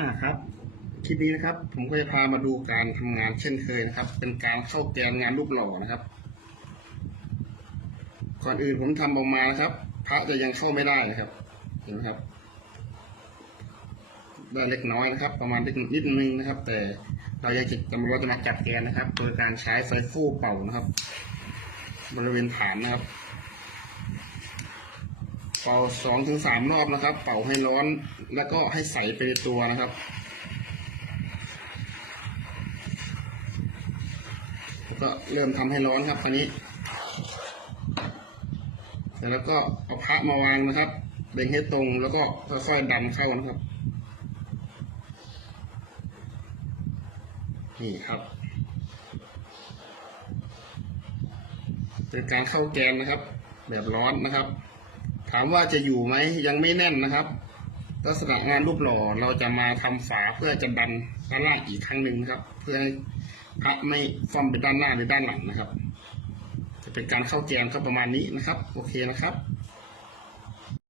อ่าครับคลิปนี้นะครับ ผมก็จะพามาดูการทำงานเช่นเคยนะครับ เป็นการเข้าแกนงานรูปหล่อนะครับ ก่อนอื่นผมทำออกมานะครับ พระจะยังเข้าไม่ได้นะครับ เห็นไหมครับ ได้เล็กน้อยนะครับ ประมาณเล็กนิดนึงนะครับ แต่เรายังจะจำเราจะมาจัดแกนนะครับ โดยการใช้ไฟฟู่เป่านะครับ บริเวณฐานนะครับ เป่าสองถึงสามรอบนะครับ เป่าให้ร้อนแล้วก็ให้ใสไปในตัวนะครับก็เริ่มทำให้ร้อนครับคราวนี้เสร็จแล้วก็เอาพระมาวางนะครับเบ่งให้ตรงแล้วก็ค่อยๆดันเข้านะครับ นี่ครับเป็นการเข้าแกนนะครับ แบบร้อนนะครับ ถามว่าจะอยู่ไหมยังไม่แน่นนะครับ ลักษณะงานรูปหล่อเราจะมาทำฝาเพื่อจะดันด้านล่างอีกครั้งหนึ่งครับ เพื่อให้พระไม่ฟ่อมไปด้านหน้าหรือด้านหลังนะครับ จะเป็นการเข้าแกนก็ประมาณนี้นะครับ โอเคนะครับ